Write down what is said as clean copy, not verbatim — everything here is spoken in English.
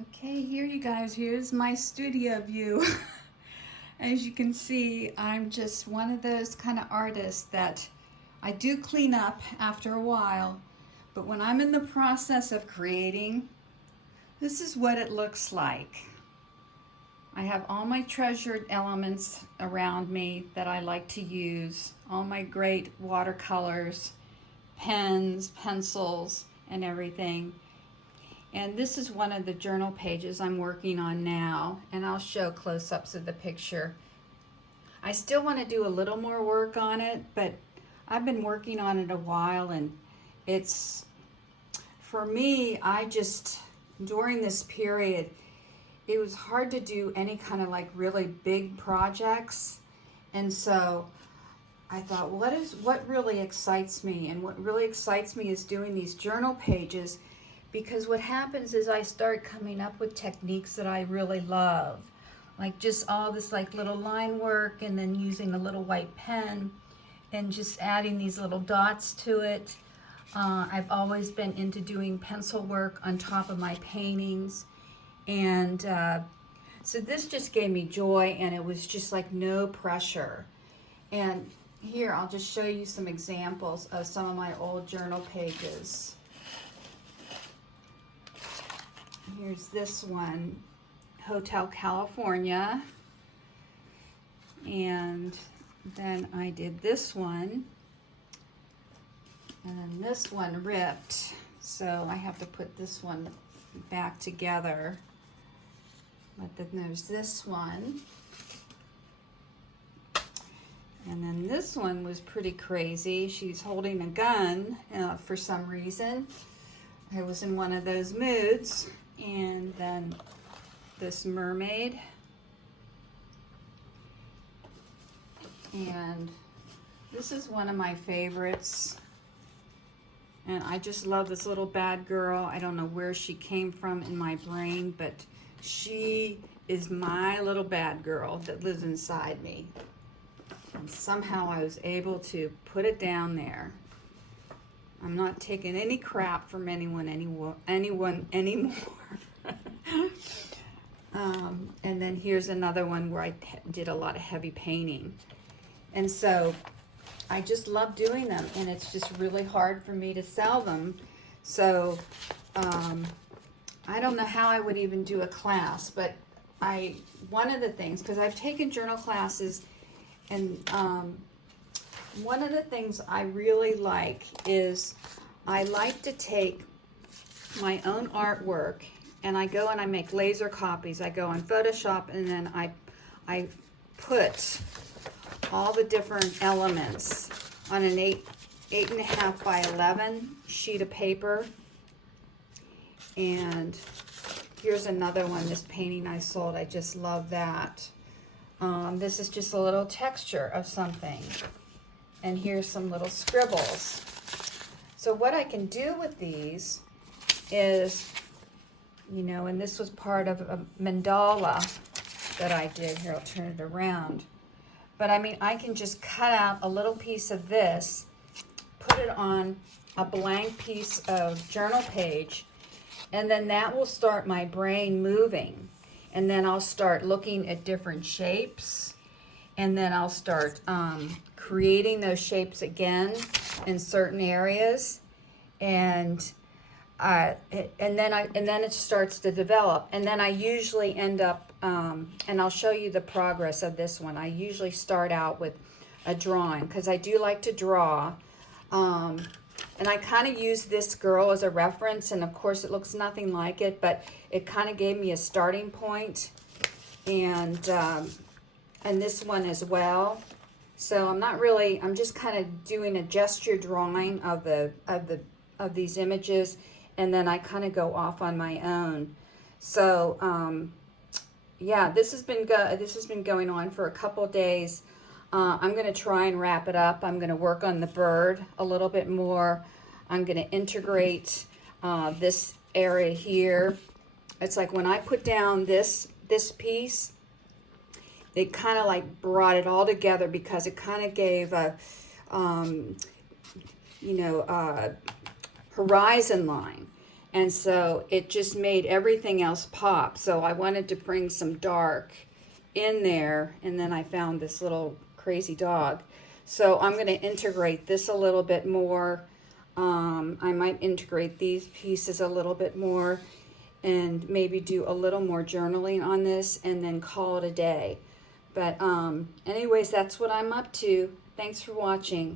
Okay, here you guys, here's my studio view. As you can see, I'm just one of those kind of artists that I do clean up after a while, but when I'm in the process of creating, this is what it looks like. I have all my treasured elements around me that I like to use, all my great watercolors, pens, pencils, and everything. And this is one of the journal pages I'm working on now, and I'll show close-ups of the picture. I still want to do a little more work on it, but I've been working on it a while, and it's, for me, during this period, it was hard to do any kind of like really big projects. And so I thought, what really excites me? And what really excites me is doing these journal pages, because what happens is I start coming up with techniques that I really love, like just all this like little line work, and then using a little white pen and just adding these little dots to it. I've always been into doing pencil work on top of my paintings, and so this just gave me joy, and it was just like no pressure. And here, I'll just show you some examples of some of my old journal pages. Here's this one, Hotel California. And then I did this one. And then this one ripped. So I have to put this one back together. But then there's this one. And then this one was pretty crazy. She's holding a gun for some reason. I was in one of those moods. And then this mermaid. And this is one of my favorites. And I just love this little bad girl. I don't know where she came from in my brain, but she is my little bad girl that lives inside me. And somehow I was able to put it down there. I'm not taking any crap from anyone anymore. And then here's another one where I did a lot of heavy painting. And so I just love doing them, and it's just really hard for me to sell them. So I don't know how I would even do a class, but one of the things, because I've taken journal classes, and one of the things I really like is I like to take my own artwork, and I go and I make laser copies. I go on Photoshop, and then I put all the different elements on an 8.5 by 11 sheet of paper. And here's another one, this painting I sold. I just love that. This is just a little texture of something. And here's some little scribbles. So what I can do with these is, and this was part of a mandala that I did. Here, I'll turn it around. But I mean, I can just cut out a little piece of this, put it on a blank piece of journal page, and then that will start my brain moving. And then I'll start looking at different shapes, and then I'll start creating those shapes again in certain areas, and then it starts to develop. And then I usually end up, and I'll show you the progress of this one. I usually start out with a drawing, because I do like to draw. And I kind of use this girl as a reference, and of course it looks nothing like it, but it kind of gave me a starting point, and this one as well. So I'm just kind of doing a gesture drawing of these images, and then I kind of go off on my own. So yeah, this has been going on for a couple days. I'm going to try and wrap it up. I'm going to work on the bird a little bit more. I'm going to integrate this area here. It's like when I put down this piece, it kind of like brought it all together, because it kind of gave a, horizon line. And so it just made everything else pop. So I wanted to bring some dark in there, and then I found this little crazy dog. So I'm going to integrate this a little bit more. I might integrate these pieces a little bit more and maybe do a little more journaling on this and then call it a day. But anyways, that's what I'm up to. Thanks for watching.